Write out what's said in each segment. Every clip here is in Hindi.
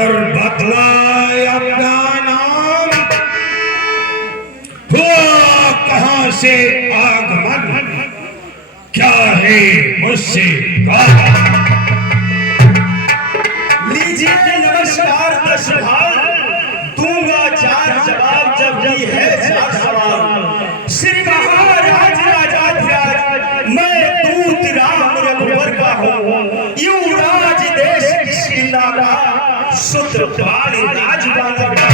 और बतलाए अपना नाम, हुआ कहां से आगमन, क्या है मुझसे लीजिए नमस्कार 10 भाल, दूंगा 4 जवाब जब भी है 4 सवाल। श्री महाराज राजाधिराज मैं दूत राम रघुवर का हूँ, युवराज देश किसकिंदा का शुद्ध बाल राजबाला का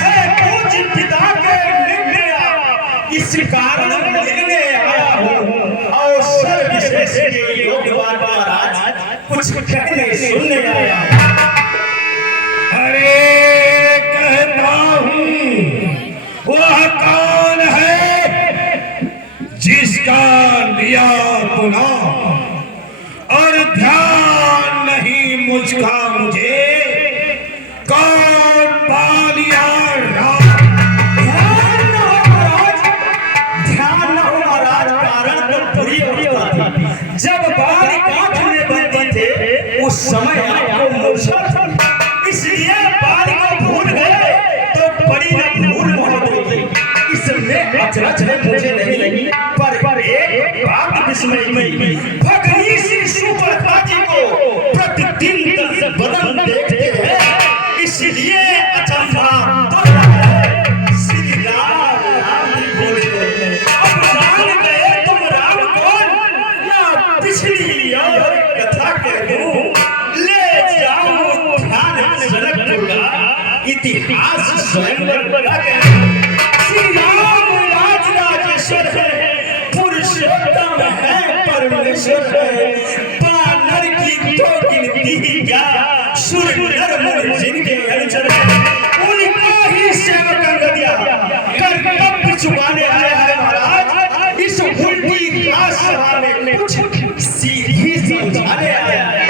है। पूज्य पिता के निर्णय इस कारण मिलने आया हूँ, और सर्वश्रेष्ठ के योग्यवान महाराज कुछ कहने सुनने आया। अरे कहता हूं, वह कौन है जिसका लिया गुना और ध्यान नहीं मुझका मुझे, कौन पालिया राम। ध्यान न हो महाराज, ध्यान न हो महाराज, कारण तो पूरी अवस्था थी। जब बाल कांख में बनते थे उस समय आपको मूर्छा थी, इसलिए बाल को भूल गए तो बड़ी न भूल होगी। इसमें अचरज है मुझे नहीं लगी, पर एक बात विस्मय में भगनी श्री सुपर्णा जी को प्रतिदिन 10 बदन देखते हैं, इसलिए अचंभा तो है। श्री राम राम बोले, अब जान गए तुम राम कौन, या पिछली और कथा कह दूं, ले जाऊं ध्यान जनकपुर का इतिहास स्वयंवर बना के। श्री राम राज राजेश्वर है, पुरुषोत्तम है, परमेश्वर है, बानर की तो गिनती क्या, सुर नर मुनि जिनके अनुचर है, उनका ही सेवक अंग दिया कर्तव्य चुकाने आया है महाराज। इस उल्टी राजसभा में कुछ सीधी समझाने आया है।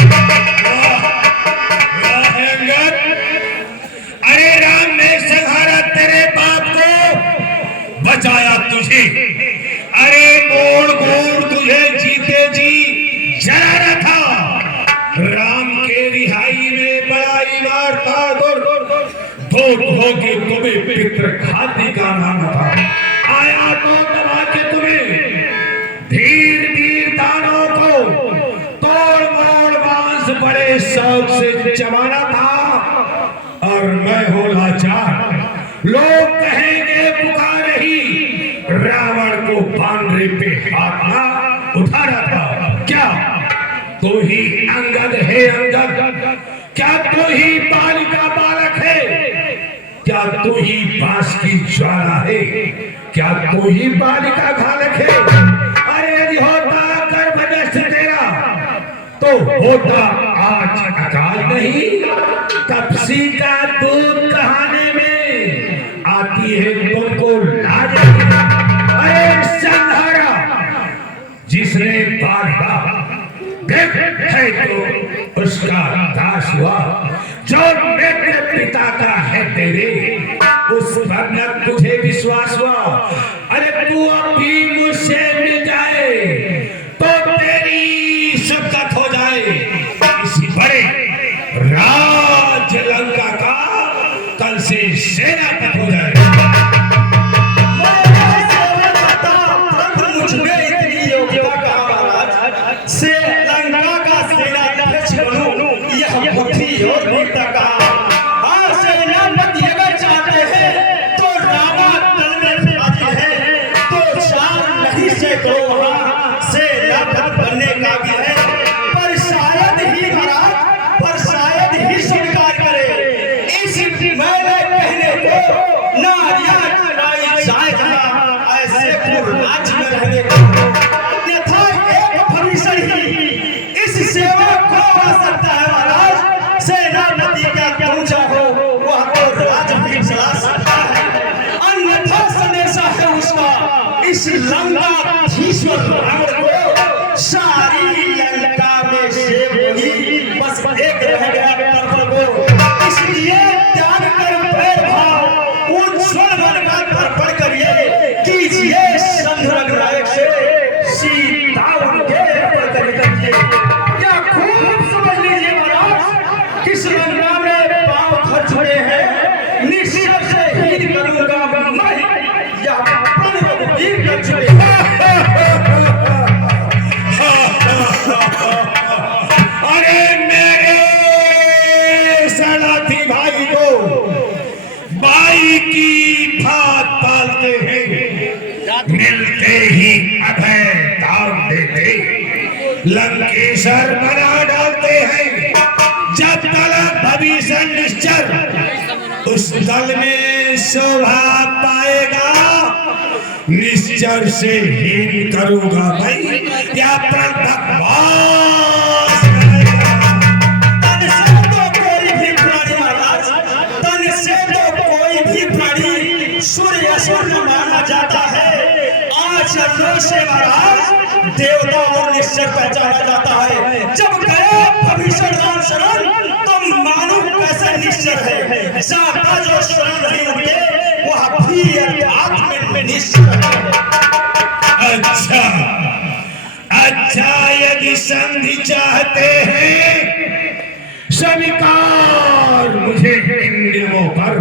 अरे राम ने संहारा तेरे बाप को, बचाया तुझे। अरे गोड़ गोड़ तुझे जीते जी जला रहा था। राम के रिहाई में बड़ाई मारता धो के तुम्हें पितृ खाती का नाम था। आया तो दबा के तुम्हें धीर धीर दानों को तोड़ मोड़ बांस बड़े शौक से जमाना था, और मैं हो लाचार। लोग कहेंगे पुकार ही, रावण को पांडे पे हाथ ना उठा रहा था। क्या तू ही अंगद है अंगद? क्या तू ही बालिका बालक है? क्या तू ही बांस की ज्वाला है? क्या तू ही बालिका घालक है? अरे यदि होता गर्भनष्ट तेरा तो होता आज अकाल नहीं। कपसी का दूध कहाने में आती है तुमको लाज। अरे संहारा जिसने बांधा है तो उसका दास हुआ, जो मेरे पिता का है तेरे उस पर न तुझे विश्वास हुआ। अरे तू अभी मुझसे मिल जाए तो तेरी शब्दत हो जाए। इसी बड़े राज लंका का कल से सेनापति हो जाए। और वीरता का सेनापति अगर चाहते हैं तो रामा दल में हाजिर है, तो 4 नहीं सैकड़ों वहां सेनापति बनने का भी है। पर शायद ही महाराज, पर शायद ही स्वीकार करे इस मैंने कहने को, नारिया चुराई जाए जहां ऐसे राज्य में रहने को। अन्यथा एक भविष्य ही इस सेवा को आ सकता है महाराज। सेनापति का तुम चाहो वह तो राज भी चला सकता है, अन्यथा संदेशा है उसका इस लंकाधीश्वर रावण को। सारी लंका में से वही बस एक रह गया पर्वत को, इसलिए त्याग कर पैर भाव उज्ज्वल मन का अर्पण करिए। कीजिए संघ रघुनायक से सीता उनके अर्पण करिए। क्या खूब समझ लीजिए महाराज, किस लंका में मिलते ही अभय दान देते, लंकेश्वर बना डालते हैं। जब तलक भविष्य निश्चर उस दल में शोभा पाएगा, निश्चर से हीन करूंगा भाई या बकवास करेगा। तन से तो कोई भी प्राणी महाराज, तन से तो कोई भी प्राणी सूर्य असुर न माना जाता है। आज अग्नि से महाराज देवता और निश्चर पहचाना जाता है। जब गया भविष्य राम शरण तो मानो कैसे निश्चर है। जाता जो शरण नहीं उठे वह भी अध्यात्म में निश्चर है। अच्छा अच्छा, यदि संधि चाहते हैं स्वीकार मुझे इन नियमों पर।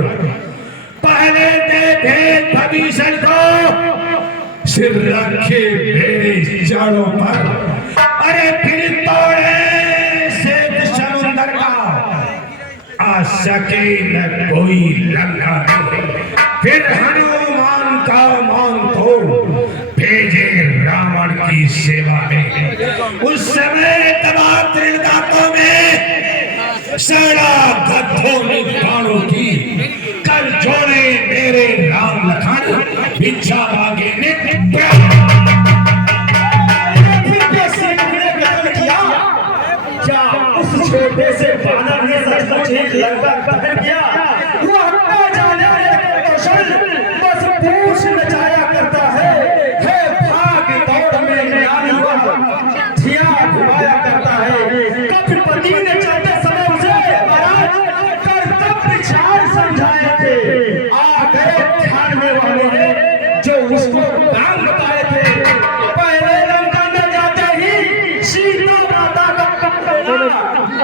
पहले दे दे भविष्य को सिर रखे मेरे जड़ों पर। अरे फिर तोड़े से समुद्र का आ सके न कोई लंका नहीं। फिर हनुमान का मान तोड़ भेजे रावण की सेवा में। उस समय तबाह त्रिदातों में सड़ा गद्धों ने बाणों की कर जोड़े मेरे राम लखन भिक्षा मांगे ने क्या उस छोटे से बानर ने सचमुच ही लंका दहन किया? वो अपना जाने कौशल बस पूछ नचाया करता है। भाग दौड़ में ज्ञानी हुआ धिया घुमाया करता है। कपिपति ने चलते समय उसे महाराज कर्तव्य विचार समझाए थे। आ गए ध्यान में वाले जो उसको काम बताए थे। पहले लंका में जाते ही सीता माता का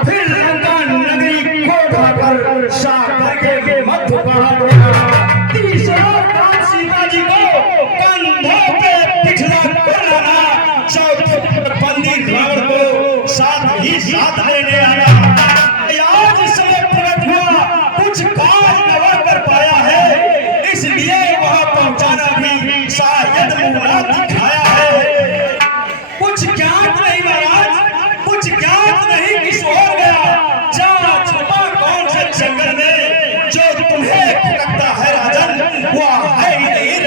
फिर लंका नगरी को ढाकर सागर के मध्य पहाड़ गया। तीसरा काम सीता जी को कंधों पे पिछला कर लाना, चौथे बंदी रावण को साथ ही साथ लेने आना। आज समय प्रकट हुआ कुछ काज न कर पाया है, इसलिए वहां पहुंचाना भी शायद मुमकिन दिखाया है। कुछ ज्ञात नहीं महाराज, कुछ ज्ञात नहीं किस हो गया। जा छुपा कौन से जंगल में जो तुम्हें लगता है राजन वह है ही नहीं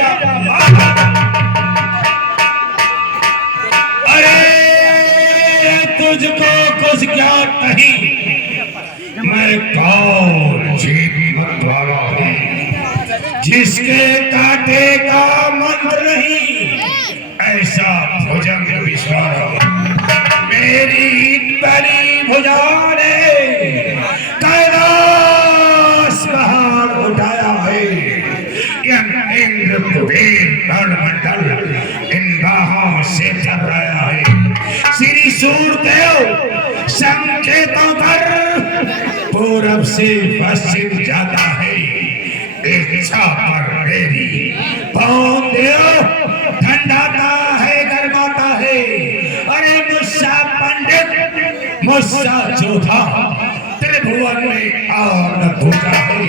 अरे तुझको कुछ ज्ञात नहीं। मैं कौन जीत मत वाला हूँ जिसके कांटे का मंत्र नहीं। ऐसा भुजंग विश्वास मेरी बड़ी भुजा ने कैलाश पहाड़ उठाया है। इंद्र कुबेर मंडल इन बाहों से थर्राया है। श्री सूर्यदेव संकेतों पर पूरब से पश्चिम जाता है। इच्छा पर मेरी पौन देव ठंडाता है गर्माता है। अरे मुस्सा पंडित मुस्सा जोधा त्रिभुवन में और न दूजा है।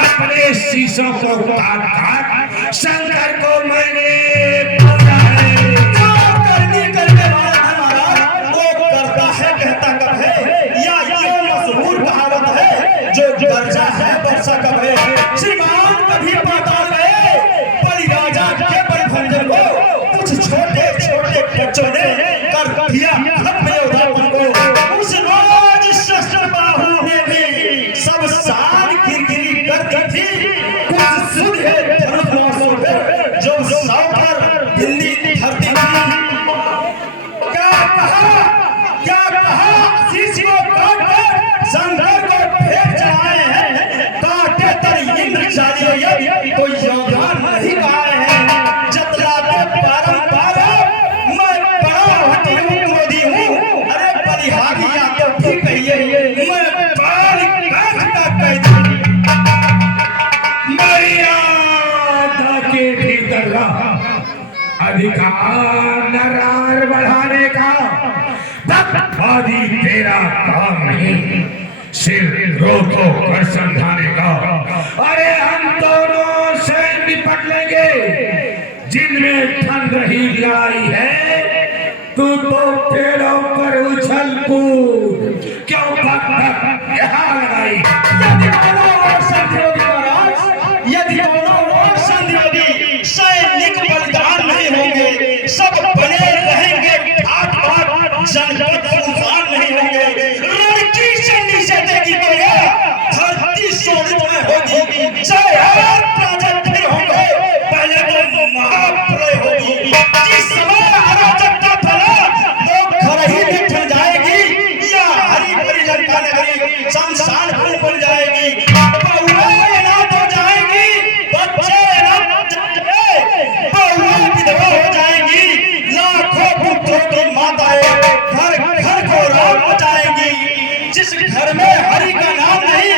अपने शीशों को काट काट शंकर को मैंने बोला है। करने वाला हमारा वो करता है कहता कब है, या ये मशहूर कहावत है जो गर्जा है वर्षा कब है। श्रीमान कभी पाताल गए बलिराजा के बलभंजन को कुछ छोटे छोटे बच्चों ने कर दिया अपने उदाहरण को। उस रोज शस्त्र बाहु ने भी सब साल गिरगिरी कर थी। कुछ सुध है धनुष पर जो सौ पर बिंदी धरती थी। क्या कहा शीश को काट कर शंकर को फेंक चढ़ाए हैं। काटे तर इंद्र चालिए कोई योगदान नहीं पाए हैं। जतलाते परंपरा मैं बड़ा हटी हूँ क्रोधी हूँ। अरे बलिहारी या तो भी कहिए मैं बाल काट का कैदी। मर्यादा के भीतर रहा अधिकार नरार बढ़ाने का बकवादी तेरा काम नहीं। सिर रोको कर समझाने का। अरे हम दोनों से निपट लेंगे जिनमें ठन रही लड़ाई है, तू तो पेड़ों पर उछल कूद, क्यों भग भग यहाँ लगाई। यदि दोनों ओर संधियोगी महाराज, यदि दोनों ओर संधियोगी, सैनिक बलिदान नहीं होंगे, सब बने रहेंगे ठाट बाट, जनपद तूफान नहीं होंगे। लड़की से नीचे देगी तो ये धरती शोधित में होगी, जय प्राजक्त फिर होंगे, पहले तो महाप्रलय होगी। जिस समय अराजकता फैला, लोग घर ही में ठन जाएगी, या हरी भरी लंका नगरी शमशान भूमि बन जाएगी। बहुएं अनाथ हो जाएंगी, बच्चे अनाथ बहुएं विधवा हो जाएंगी, लाखों पुत्रों की माताएं घर घर को राम बचाएंगी। जिस घर में हरि का नाम नहीं,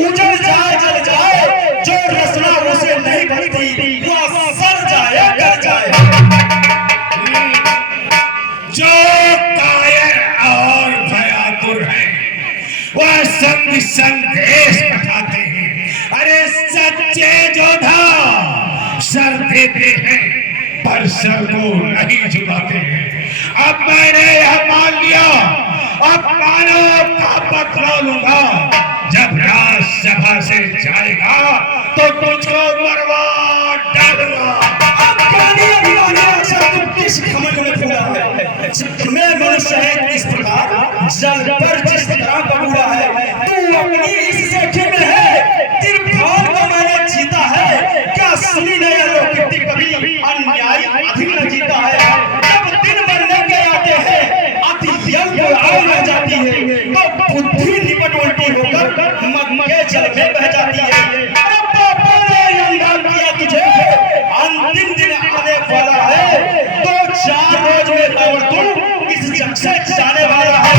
उजड़ जाए जल जाए, जो रचना उसे नहीं बनती, वह सड़ जाए गल जाए। जो कायर और भयातुर है, वह संग संदेश पठाते हैं। अरे सच्चे योद्धा सर देते हैं, पर सर को नहीं झुकाते हैं। अब मैंने यह मान लिया, अब मानव का बदला लूंगा। जब राजसभा से जाएगा तो तुझको मरवा डालूंगा। किस घमंड में पूरा है, मैं मनुष्य है इस प्रकार, जल पर जिस तरह का पूरा है, तू अपनी इस सेठी में है, त्रिभुवन को मैंने जीता है, क्या सुनी नहीं लोककृति कभी, अन्याय अधिक न जीता है। जब दिन मरने के आते हैं, अति जल को आग लग जाती है, तो बुद्धि निपट उल्टी होकर मग के जल में बह जाती है। अरे पापा ने अंधार किया तुझे, अंतिम दिन आने वाला है, तो 4 रोज में तू इस जग से जाने वाला है।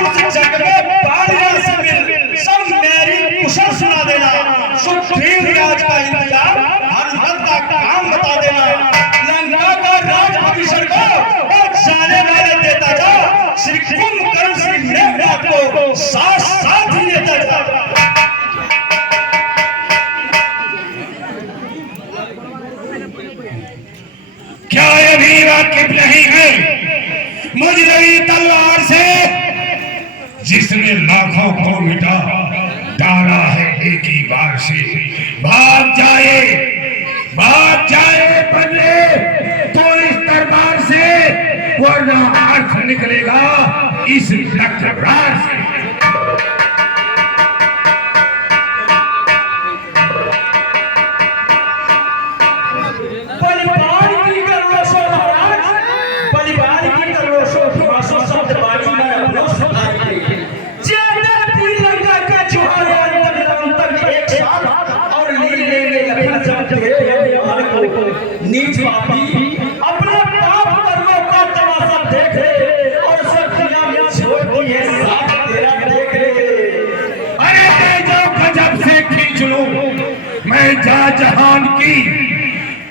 उस जग में बालियां से मिल, सब मेरी कुशल सुना देना, सुग्रीव राज का इंतजाम, हनुमत का काम बता देना, लंका का राज अभिषेक को और जाने वाले देता जा, श्री कुंभकर्ण श्री मेघनाथ को साथ साथ ही लेता जा। क्या ये भी वाकिफ नहीं है मुझ रही तलवार से, जिसने लाखों को मिटा डाला है एक ही बार से। भाग जाए बदले तो इस दरबार से, वरना अर्थ निकलेगा इस तकरार से। नीच पापी अपने पाप कर्मों का तमाशा देख ले, और सब दुनिया में छोड़ दिए साथ तेरा देख ले। अरे मैं जो गजब से खींच लूं, मैं जहान की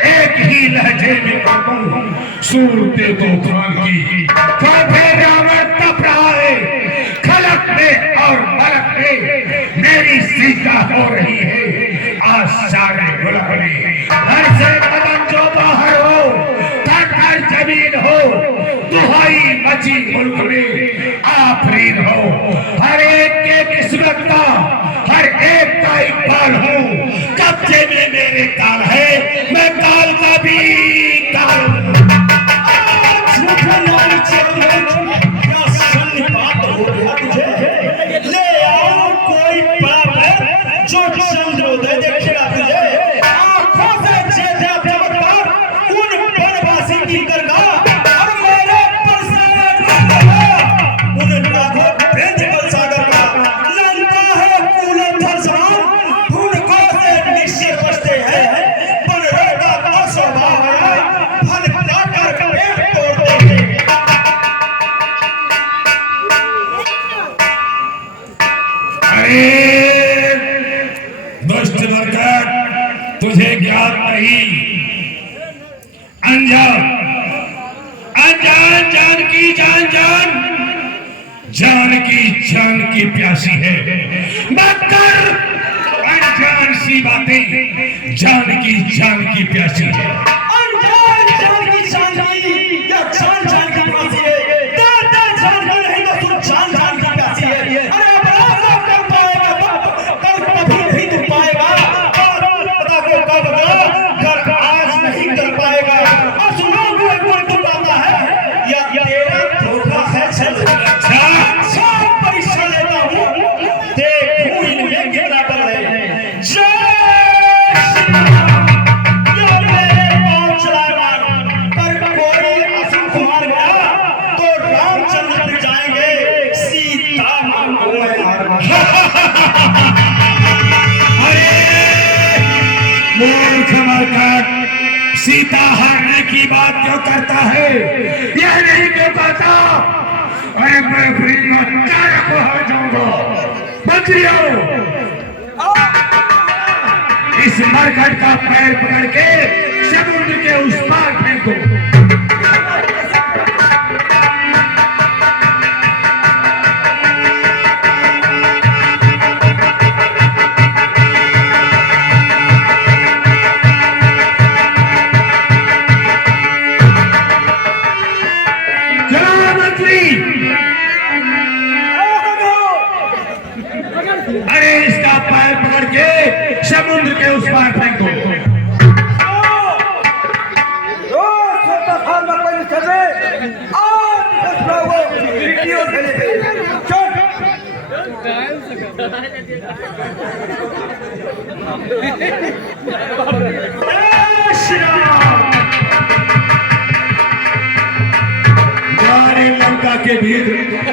एक ही लहजे में कर दूं, सूरते तो खान की। तो फिर रावण तप रहा है, खलक में और मलक में मेरी सीता हो रही है। आज सारे मुल्क में घर से कदम जो बाहर हो, तक हर जमीन हो, दुहाई मची मुल्क में आफरीन हो। हर एक के किस्मत का, हर एक का इकबाल हूँ। कब्जे में मेरे काल है, मैं काल का भी काल हूँ। ले आओ कोई पाप जो चंद्रोदय देखेगा तुझे, आंखों से चेहरा चमत्कार उन वनवासी की करगा, और मेरे पर से उन लाखों प्रेम जल सागर का। लंका है कूलंधर समान, उनको से निश्चय बसते हैं, बन रहेगा तो स्वभाव है, फल काट कर पेट तोड़ देंगे। दुष्ट बरकत, तुझे ज्ञात नहीं, अनजान जानकी जान की प्यासी है, मगर अनजान सी बातें जान की प्यासी है। अरे मूर्ख मरकट, सीता हारने की बात क्यों करता है? यह नहीं क्यों कहता? अरे मैं फ्री में तारक को हार जाऊंगा। बकरियों, इस मरकट का पैर पकड़ के समुद्र के उस पार फेंको। अरे इसका पैर पकड़ के समुद्र के उस पार फेंको। लंका के भीड़